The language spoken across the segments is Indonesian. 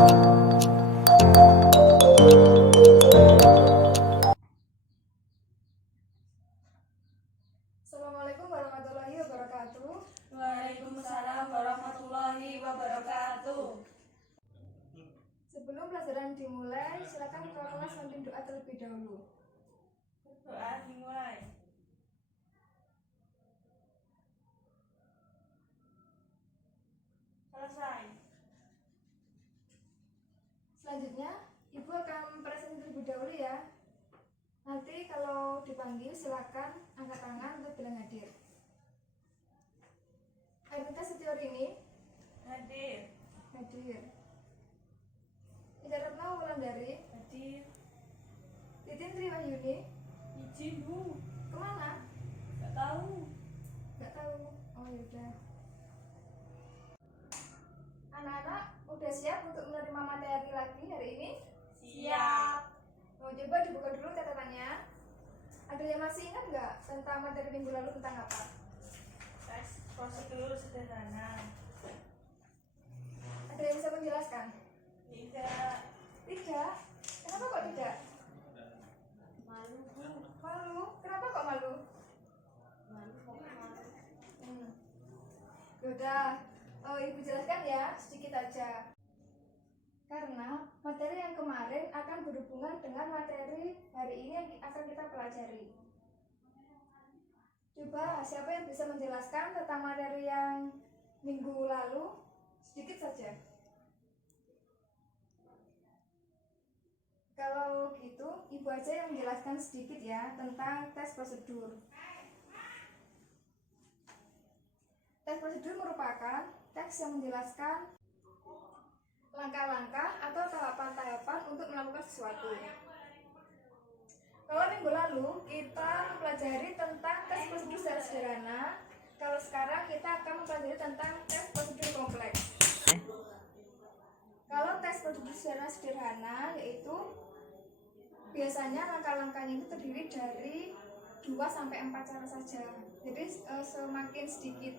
Assalamualaikum warahmatullahi wabarakatuh. Waalaikumsalam warahmatullahi wabarakatuh. Sebelum pelajaran dimulai, silakan ketua kelas memimpin doa terlebih dahulu. Doa dimulai. Selesai. Selanjutnya, Ibu akan presentasi terlebih dahulu ya. Nanti kalau dipanggil silakan angkat tangan untuk bilang hadir. Ernita Setiorini Hadir. hadir. Ida Retno Wulandari Hadir. Titin Triwahyuni Izin Bu. kemana? Gak tahu. Nggak tahu. Oh yaudah. Anak-anak udah siap untuk menerima materi lagi hari ini? Siap. Oh, coba dibuka dulu catatannya. Ada yang masih ingat nggak tentang materi minggu lalu tentang apa? Tes prosedur sederhana. Ada yang bisa menjelaskan? Tidak. Tidak. Kenapa kok tidak? Malu Bu. Malu. Kenapa kok malu? Malu kok malu. Yaudah, Ibu jelaskan ya sedikit aja. Karena materi yang kemarin akan berhubungan dengan materi hari ini yang akan kita pelajari. Coba siapa yang bisa menjelaskan tentang materi yang minggu lalu? Sedikit saja. Kalau gitu, Ibu aja yang menjelaskan sedikit ya tentang tes prosedur. Tes prosedur merupakan teks yang menjelaskan langkah-langkah atau tahapan-tahapan untuk melakukan sesuatu. Kalau minggu lalu kita mempelajari tentang tes prosedur secara sederhana, kalau sekarang kita akan mempelajari tentang tes prosedur kompleks. Kalau tes prosedur secara sederhana yaitu biasanya langkah-langkahnya itu terdiri dari 2-4 cara saja. Jadi semakin sedikit.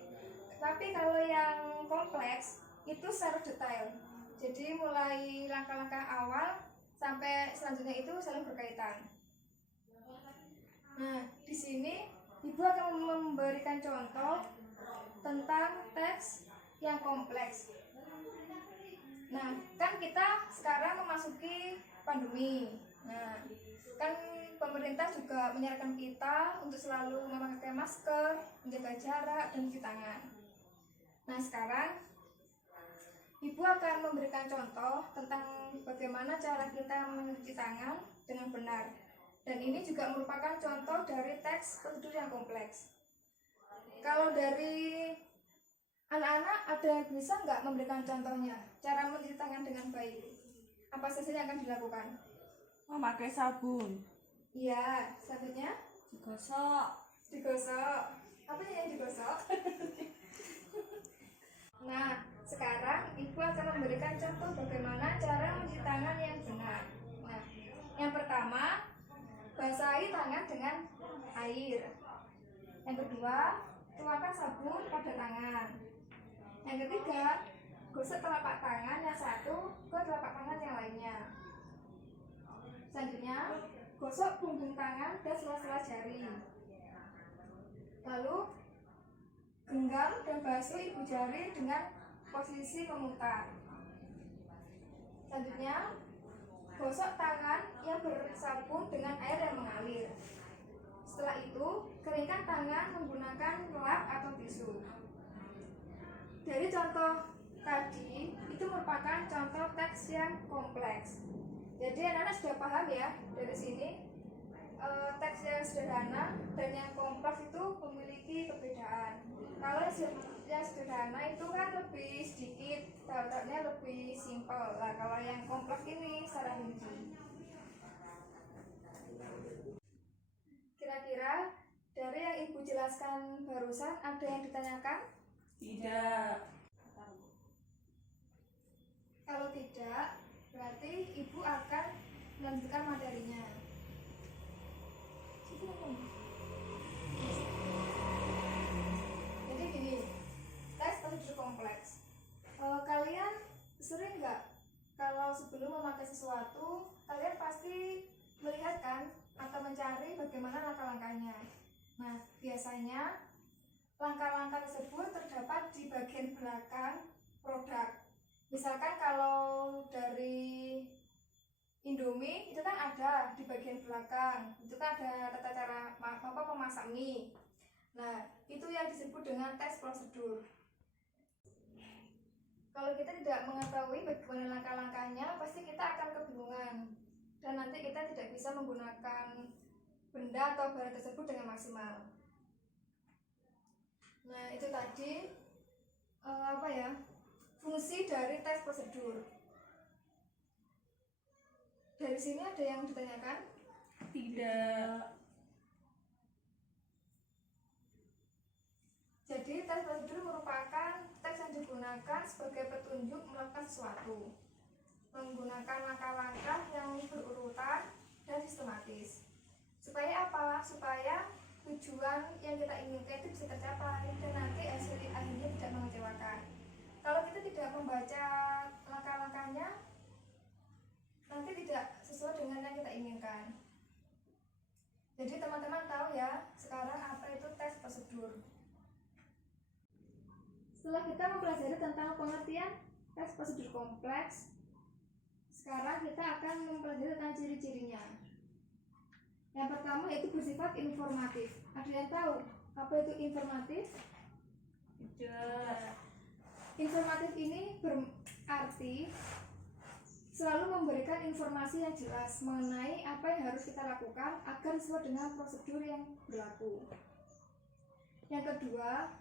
Tapi kalau yang kompleks itu secara detail. Jadi mulai langkah-langkah awal sampai selanjutnya itu saling berkaitan. Nah, di sini Ibu akan memberikan contoh tentang teks yang kompleks. Nah, kan kita sekarang memasuki pandemi. Nah, kan pemerintah juga menyarankan kita untuk selalu memakai masker, menjaga jarak, dan cuci tangan. Nah, sekarang Ibu akan memberikan contoh tentang bagaimana cara kita mencuci tangan dengan benar. Dan ini juga merupakan contoh dari teks prosedur yang kompleks. Kalau dari anak-anak ada yang bisa nggak memberikan contohnya cara mencuci tangan dengan baik? Apa saja yang akan dilakukan? Memakai sabun. Iya, sabunnya Digosok. digosok. Apa yang digosok? Nah, sekarang Ibu akan memberikan contoh bagaimana cara mencuci tangan yang benar. Nah, yang pertama, basahi tangan dengan air. Yang kedua, tuangkan sabun pada tangan. Yang ketiga, gosok telapak tangan yang satu ke telapak tangan yang lainnya. Selanjutnya, gosok punggung tangan dan sela-sela jari. Lalu, genggam dan basuh ibu jari dengan posisi memutar. Selanjutnya, gosok tangan yang bersabun dengan air yang mengalir. Setelah itu, keringkan tangan menggunakan lap atau tisu. Dari contoh tadi, itu merupakan contoh teks yang kompleks. Jadi anak-anak sudah paham ya dari sini teks yang sederhana dan yang kompleks itu memiliki perbedaan. Kalau yang sederhana itu kan lebih sedikit, tahap-tahapnya lebih simpel. Nah, kalau yang kompleks ini secara rinci. Kira-kira dari yang Ibu jelaskan barusan ada yang ditanyakan? Tidak. Kalau tidak, berarti Ibu akan melanjutkan materinya. Jadi gini, tes prosedur kompleks. Kalian sering nggak kalau memulai sesuatu, kalian pasti melihat kan atau mencari bagaimana langkah-langkahnya. Nah, biasanya langkah-langkah tersebut terdapat di bagian belakang produk. Misalkan kalau dari Indomie itu kan ada di bagian belakang, itu kan ada tata cara memasak mie. Nah, itu yang disebut dengan tes prosedur. Kalau kita tidak mengetahui bagaimana langkah-langkahnya, pasti kita akan kebingungan dan nanti kita tidak bisa menggunakan benda atau barang tersebut dengan maksimal. Nah, itu tadi fungsi dari tes prosedur. Dari sini ada yang ditanyakan? Tidak. Jadi tes prosedur merupakan tes yang digunakan sebagai petunjuk melakukan sesuatu, menggunakan langkah-langkah yang berurutan dan sistematis. Supaya apa? Supaya tujuan yang kita inginkan itu bisa tercapai dan nanti hasil akhirnya tidak mengecewakan. Kalau kita tidak membaca langkah-langkahnya, nanti tidak sesuai dengan yang kita inginkan. Jadi teman-teman tahu ya sekarang apa itu tes prosedur. Setelah kita mempelajari tentang pengertian tes prosedur kompleks, sekarang kita akan mempelajari tentang ciri-cirinya. Yang pertama yaitu bersifat informatif. Ada yang tahu apa itu informatif? Tidak. Informatif ini berarti selalu memberikan informasi yang jelas mengenai apa yang harus kita lakukan agar sesuai dengan prosedur yang berlaku. Yang kedua,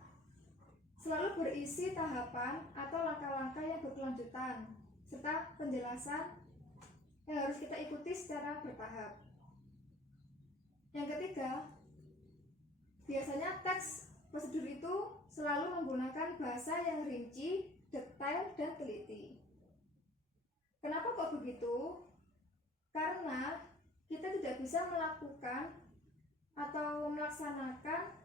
selalu berisi tahapan atau langkah-langkah yang berkelanjutan serta penjelasan yang harus kita ikuti secara bertahap. Yang ketiga, biasanya teks prosedur itu selalu menggunakan bahasa yang rinci, detail, dan teliti. Kenapa kok begitu? Karena kita tidak bisa melakukan atau melaksanakan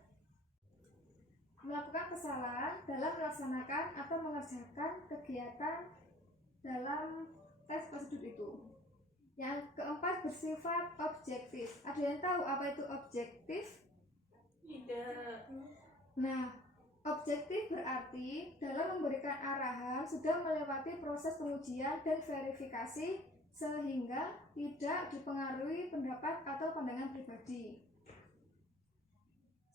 kesalahan dalam melaksanakan atau mengerjakan kegiatan dalam tes prosedur itu. Yang keempat bersifat objektif. Ada yang tahu apa itu objektif? Tidak. Nah, objektif berarti dalam memberikan arahan sudah melewati proses pengujian dan verifikasi sehingga tidak dipengaruhi pendapat atau pandangan pribadi.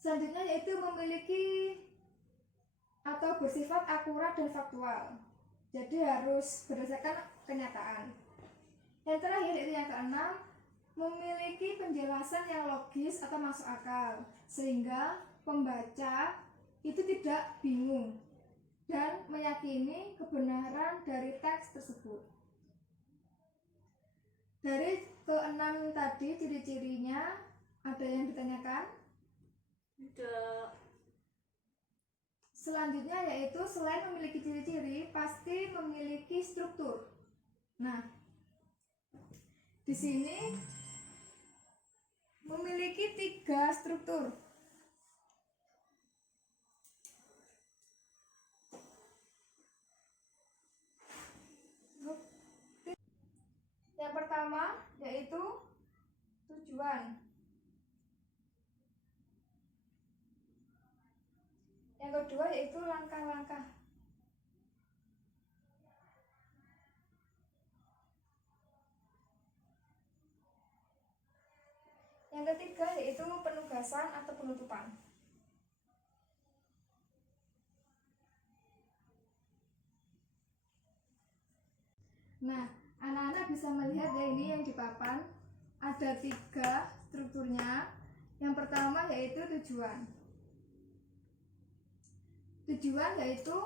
Selanjutnya yaitu memiliki atau bersifat akurat dan faktual. Jadi harus berdasarkan kenyataan. Yang terakhir yaitu yang keenam, memiliki penjelasan yang logis atau masuk akal sehingga pembaca itu tidak bingung dan meyakini kebenaran dari teks tersebut. Dari keenam tadi ciri-cirinya ada yang ditanyakan? Tidak. Selanjutnya yaitu selain memiliki ciri-ciri pasti memiliki struktur. Nah, di sini memiliki 3 struktur. Yang pertama yaitu tujuan. Yang kedua yaitu langkah-langkah. Yang ketiga yaitu penugasan atau penutupan. Nah, anak-anak bisa melihat ya ini yang di papan ada 3 strukturnya. Yang pertama yaitu tujuan. Tujuan yaitu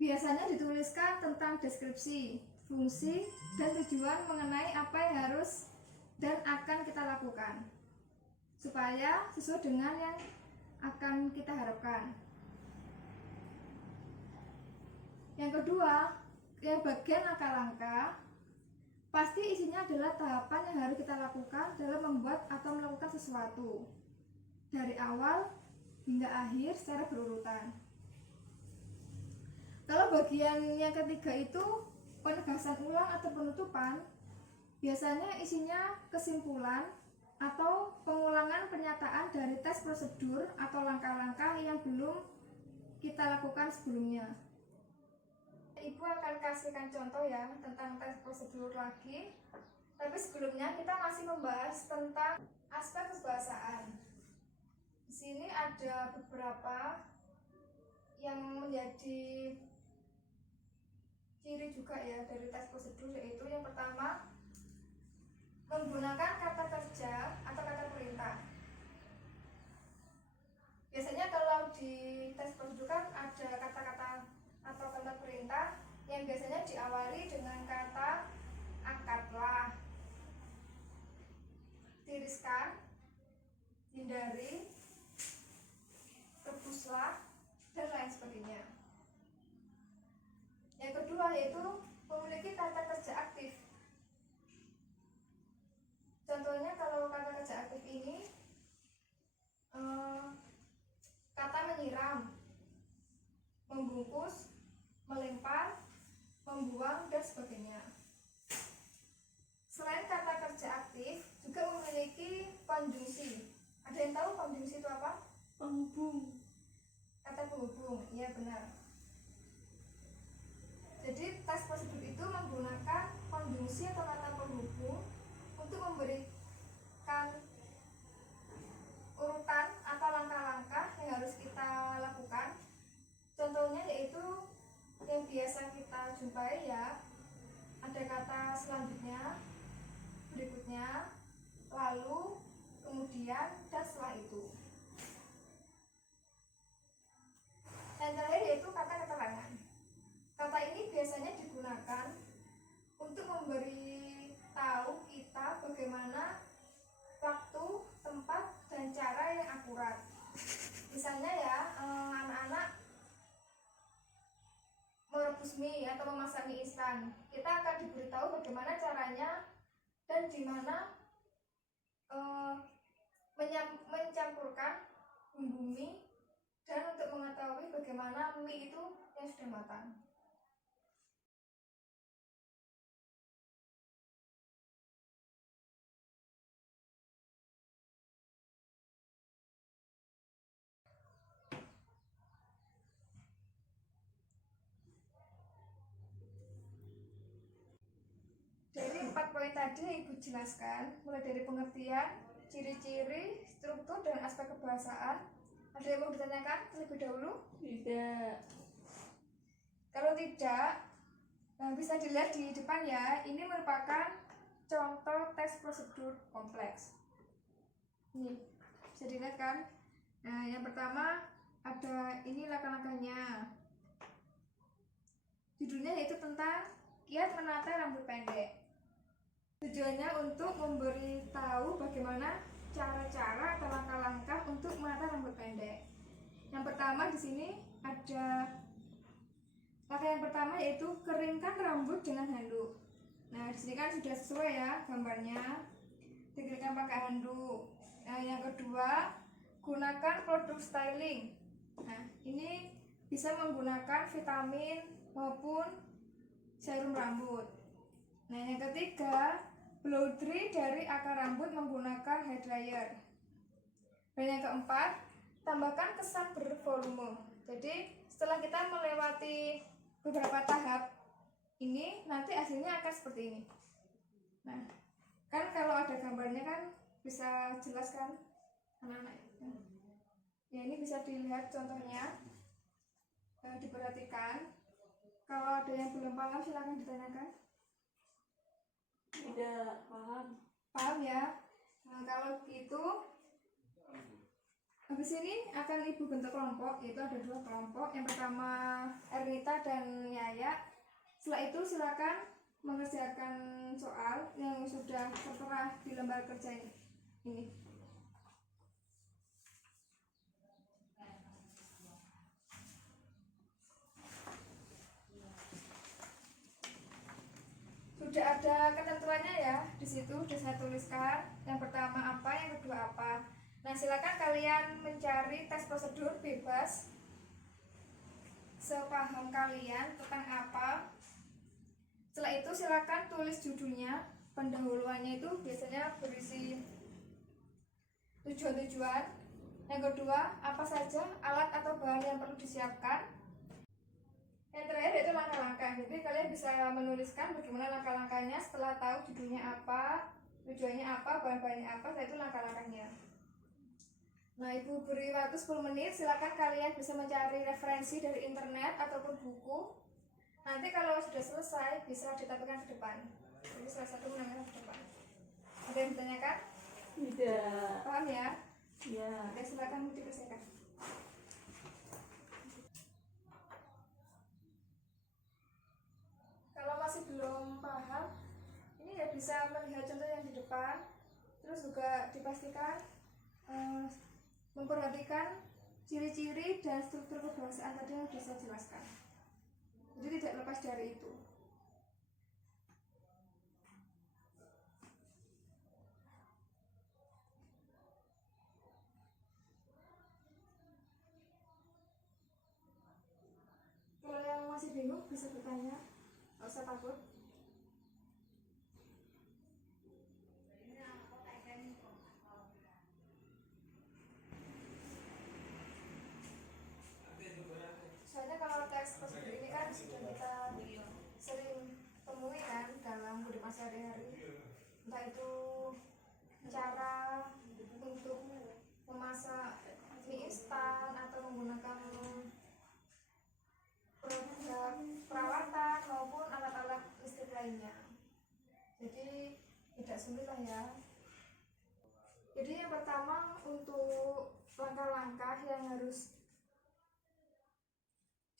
biasanya dituliskan tentang deskripsi, fungsi, dan tujuan mengenai apa yang harus dan akan kita lakukan supaya sesuai dengan yang akan kita harapkan. Yang kedua, yang bagian langkah-langkah pasti isinya adalah tahapan yang harus kita lakukan dalam membuat atau melakukan sesuatu dari awal hingga akhir secara berurutan. Kalau bagian yang ketiga itu penegasan ulang atau penutupan. Biasanya isinya kesimpulan atau pengulangan pernyataan dari tes prosedur atau langkah-langkah yang belum kita lakukan sebelumnya. Ibu akan kasihkan contoh ya tentang tes prosedur lagi. Tapi sebelumnya kita masih membahas tentang aspek kebahasaan. Di sini ada beberapa yang menjadi ciri juga ya dari tes prosedur, yaitu yang pertama menggunakan kata kerja atau kata perintah. Biasanya kalau di tes prosedur kan ada kata-kata atau kata perintah yang biasanya diawali dengan kata angkatlah, tiriskan, hindari, rebuslah, dan lain sebagainya. Yang kedua yaitu memiliki kata kerja aktif. Contohnya kalau kata kerja aktif ini kata menyiram, membungkus, melempar, membuang, dan sebagainya. Selain kata kerja aktif juga memiliki konjungsi. Ada yang tahu konjungsi itu apa? Penghubung. Kata penghubung, iya benar. Jadi tes prosedur itu menggunakan konjungsi atau kata penghubung untuk memberikan urutan atau langkah-langkah yang harus kita lakukan. Contohnya yaitu yang biasa kita jumpai ya, ada kata selanjutnya, berikutnya, lalu, kemudian, dan setelah itu. Yang terakhir yaitu kata keterangan. Kata ini biasanya digunakan untuk memberi tahu kita bagaimana waktu, tempat, dan cara yang akurat. Misalnya ya, anak-anak merebus mie atau memasak mie instan, kita akan diberitahu bagaimana caranya dan di mana mencampurkan bumbu mie dan untuk mengetahui bagaimana mie itu yang sudah matang. Dari 4 poin tadi yang Ibu jelaskan, mulai dari pengertian, ciri-ciri, struktur, dan aspek kebahasaan. Ada yang mau ditanyakan terlebih dahulu? Tidak. Kalau tidak, bisa dilihat di depan ya. Ini merupakan contoh tes prosedur kompleks. Ini bisa dilihat kan? Nah, yang pertama ada ini langkah-langkahnya. Judulnya yaitu tentang kiat menata rambut pendek. Tujuannya untuk memberitahu bagaimana cara-cara atau langkah-langkah untuk menata rambut pendek. Yang pertama di sini ada langkah yang pertama yaitu keringkan rambut dengan handuk. Nah, di sini kan sudah sesuai ya gambarnya. Dikeringkan pakai handuk. Nah, yang kedua, gunakan produk styling. Nah, ini bisa menggunakan vitamin maupun serum rambut. Nah, yang ketiga, blow dry dari akar rambut menggunakan hair dryer. Dan yang keempat, tambahkan kesan bervolume. Jadi setelah kita melewati beberapa tahap ini, nanti hasilnya akan seperti ini. Nah, kan kalau ada gambarnya kan bisa jelas kan anak-anak. Ya, ini bisa dilihat contohnya. Diperhatikan. Kalau ada yang belum paham silakan ditanyakan. Tidak paham. Paham ya? Nah, kalau gitu habis ini akan Ibu bentuk kelompok, yaitu ada 2 kelompok. Yang pertama Ernita dan Yaya. Setelah itu silakan mengerjakan soal yang sudah tertera di lembar kerja ini. Sudah ada ketentuannya ya, di situ sudah saya tuliskan. Yang pertama apa, yang kedua apa. Nah, silakan kalian mencari tes prosedur bebas sepaham kalian tentang apa. Setelah itu silakan tulis judulnya. Pendahuluannya itu biasanya berisi tujuan-tujuan. Yang kedua, apa saja alat atau bahan yang perlu disiapkan. Yang terakhir yaitu langkah-langkah. Jadi kalian bisa menuliskan bagaimana langkah-langkahnya setelah tahu judulnya apa, tujuannya apa, bahan-bahannya apa, setelah itu langkah-langkahnya. Nah, Ibu beri waktu 10 menit, silakan kalian bisa mencari referensi dari internet ataupun buku. Nanti kalau sudah selesai bisa ditampilkan ke depan. Jadi salah satu menampilkan ke depan. Ada yang ditanyakan? Tidak. Paham ya? Ya. Oke, silakan dipersilakan. Kalau masih belum paham, ini ya bisa melihat contoh yang di depan. Terus juga dipastikan memperhatikan ciri-ciri dan struktur kebahasaan tadi yang sudah saya jelaskan. Jadi tidak lepas dari itu. Kalau yang masih bingung bisa bertanya, nggak usah takut. Soalnya kalau teks prosedur ini kan sudah kita sering temui kan dalam kehidupan sehari-hari, entah itu cara untuk memasak mie instan atau menggunakan produk perawatan maupun alat-alat listrik lainnya. Jadi tidak sulit lah ya. Jadi yang pertama untuk langkah-langkah yang harus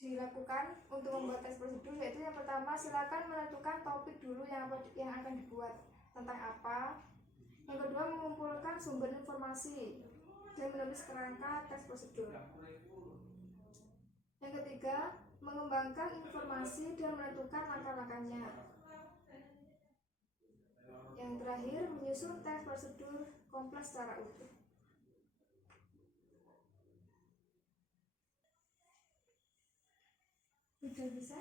dilakukan untuk membuat teks prosedur, yaitu yang pertama silakan menentukan topik dulu yang akan dibuat tentang apa. Yang kedua mengumpulkan sumber informasi dan menulis kerangka teks prosedur. Yang ketiga mengembangkan informasi dan menentukan langkah-langkahnya. Yang terakhir menyusun teks prosedur kompleks secara utuh. Sudah bisa?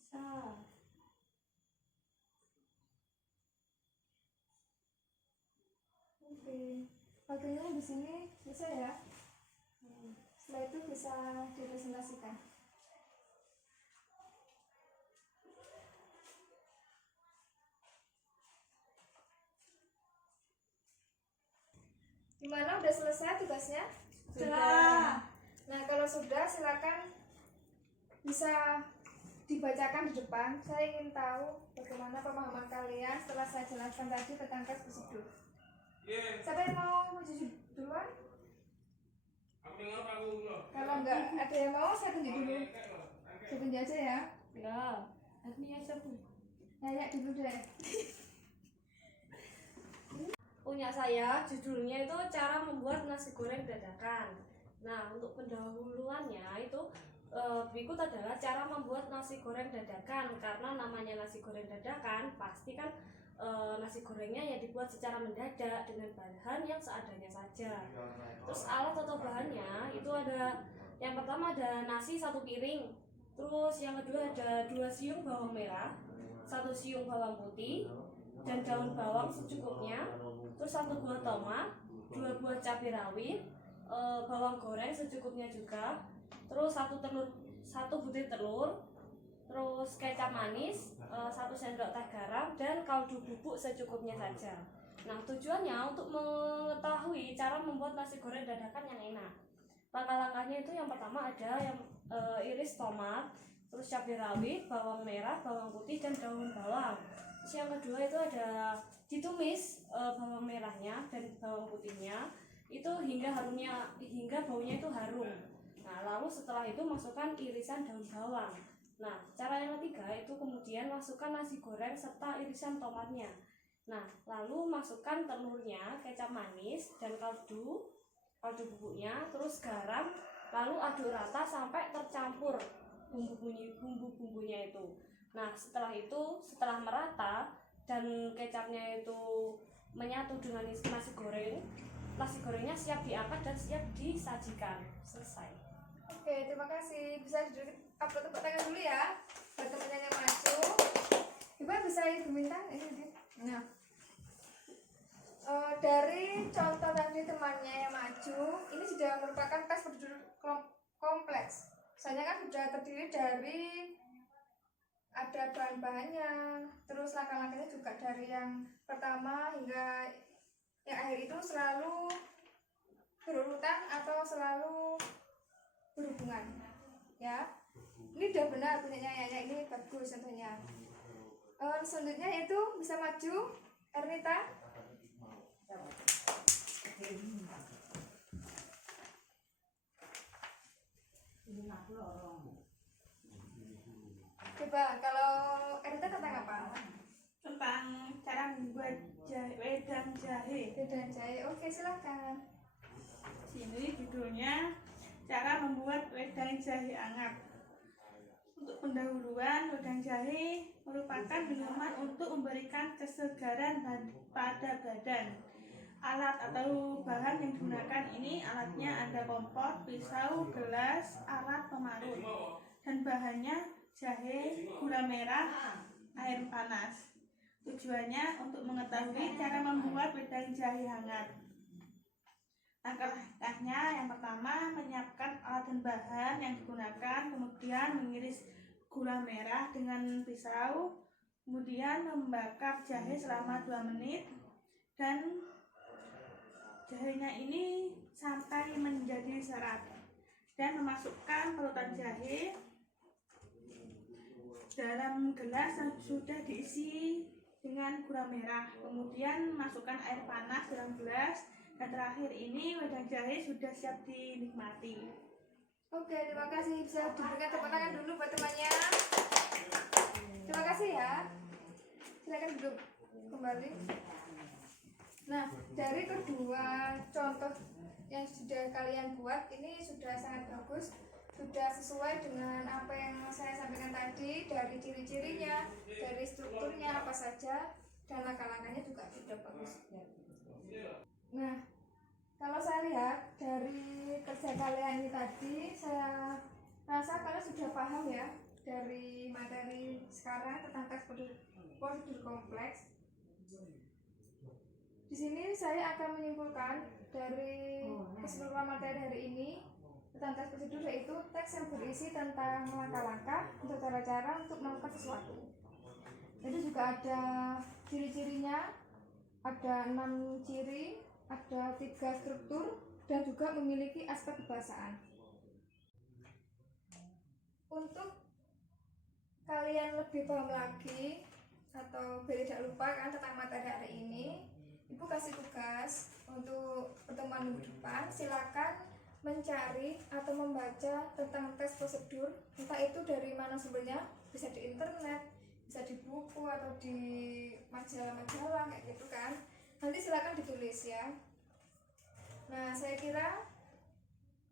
Bisa. Oke. Waktunya di sini bisa ya. Setelah itu bisa dipresentasikan. Gimana, udah selesai tugasnya? Sudah. Nah, kalau sudah silakan bisa dibacakan di depan. Saya ingin tahu bagaimana pemahaman kalian setelah saya jelaskan tadi tentang teks prosedur. Siapa yang mau jujur duluan? Kalau enggak ada yang mau, saya tunjuk dulu. Saya tunjuk aja ya. Ya. Artinya siapa? Nanya dulu deh. Punya saya judulnya itu cara membuat nasi goreng dadakan. Nah, untuk pendahuluannya itu berikut adalah cara membuat nasi goreng dadakan. Karena namanya nasi goreng dadakan, pasti kan nasi gorengnya ya dibuat secara mendadak dengan bahan yang seadanya saja. Terus alat atau bahannya itu ada, yang pertama ada nasi 1 piring. Terus yang kedua ada 2 siung bawang merah, 1 siung bawang putih, dan daun bawang secukupnya. Terus 1 buah tomat, 2 buah cabai rawit, bawang goreng secukupnya juga. Terus 1 telur, 1 butir telur, terus kecap manis, 1 sendok teh garam, dan kaldu bubuk secukupnya saja. Nah, tujuannya untuk mengetahui cara membuat nasi goreng dadakan yang enak. Langkah-langkahnya itu yang pertama ada yang iris tomat, terus cabai rawit, bawang merah, bawang putih, dan daun bawang. Terus yang kedua itu ada ditumis bawang merahnya dan bawang putihnya itu hingga baunya itu harum. Nah, lalu setelah itu masukkan irisan daun bawang. Nah, cara yang ketiga itu kemudian masukkan nasi goreng serta irisan tomatnya. Nah, lalu masukkan telurnya, kecap manis, dan kaldu bubuknya, terus garam, lalu aduk rata sampai tercampur bumbu-bumbunya itu. Nah, setelah merata dan kecapnya itu menyatu dengan nasi goreng, nasi gorengnya siap diangkat dan siap disajikan. Selesai. Oke, terima kasih. Bisa duduk upload tepuk tangan dulu ya buat teman-teman yang maju. Coba bisa Ibu minta ini. Nah, dari contoh tadi temannya yang maju, ini sudah merupakan tes prosedur kompleks. Soalnya kan sudah terdiri dari ada bahan-bahannya, terus langkah-langkahnya juga dari yang pertama hingga yang akhir itu selalu berurutan atau selalu berhubungan. Ya, ini udah benar punyanya Yaya, ini bagus contohnya. Selanjutnya itu bisa maju, Ernita. Coba kalau Ernita tentang apa? Tentang cara membuat wedang jahe. Wedang jahe. Oke, silakan. Sini judulnya cara membuat wedang jahe hangat. Untuk pendahuluan, wedang jahe merupakan minuman untuk memberikan kesegaran pada badan. Alat atau bahan yang digunakan ini alatnya ada kompor, pisau, gelas, alat pemarut, dan bahannya jahe, gula merah, air panas. Tujuannya untuk mengetahui cara membuat wedang jahe hangat. Langkah-langkahnya yang pertama menyiapkan alat dan bahan yang digunakan, kemudian mengiris gula merah dengan pisau, kemudian membakar jahe selama 2 menit, dan jahenya ini sampai menjadi serat, dan memasukkan parutan jahe dalam gelas yang sudah diisi dengan gula merah, kemudian masukkan air panas dalam gelas, dan terakhir ini wedang jahe sudah siap dinikmati. Oke, terima kasih. Bisa diberikan tepuk tangan dulu buat temannya. Terima kasih ya. Silakan duduk kembali. Nah, dari kedua contoh yang sudah kalian buat ini sudah sangat bagus, sudah sesuai dengan apa yang saya sampaikan tadi, dari ciri-cirinya, dari strukturnya apa saja, dan langkah-langkahnya juga sudah bagus. Nah, kalau saya lihat dari kerja kalian ini tadi, saya rasa kalian sudah paham ya dari materi sekarang tentang tes prosedur kompleks. Di sini saya akan menyimpulkan dari keseluruhan materi hari ini tentang tes prosedur, yaitu teks yang berisi tentang langkah-langkah untuk cara-cara untuk melakukan sesuatu. Jadi juga ada ciri-cirinya, ada 6 ciri, ada 3 struktur, dan juga memiliki aspek kebahasaan. Untuk kalian lebih paham lagi atau biar tidak lupa kan tentang materi hari ini, Ibu kasih tugas untuk pertemuan minggu depan. Silakan mencari atau membaca tentang tes prosedur, entah itu dari mana sumbernya, bisa di internet, bisa di buku atau di majalah-majalah kayak gitu kan. Nanti silakan ditulis ya. Nah, saya kira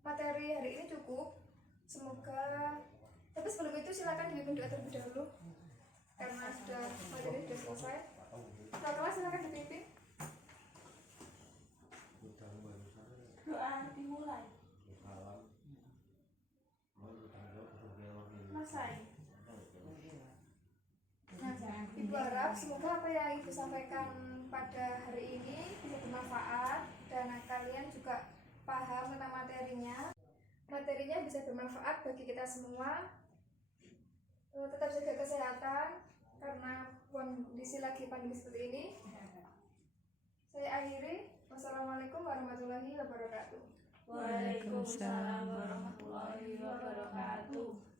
materi hari ini cukup. Semoga, tapi sebelum itu silakan dipimpin doa terlebih dahulu karena materi sudah selesai. Setelah silakan dipimpin. Doa dimulai. Masai. Nah, Ibu harap semoga apa yang Ibu sampaikan pada hari ini bisa bermanfaat dan kalian juga paham tentang materinya. Materinya bisa bermanfaat bagi kita semua. Tetap jaga kesehatan karena kondisi lagi pandemi seperti ini. Saya akhiri. Wassalamualaikum warahmatullahi wabarakatuh. Waalaikumsalam warahmatullahi wabarakatuh.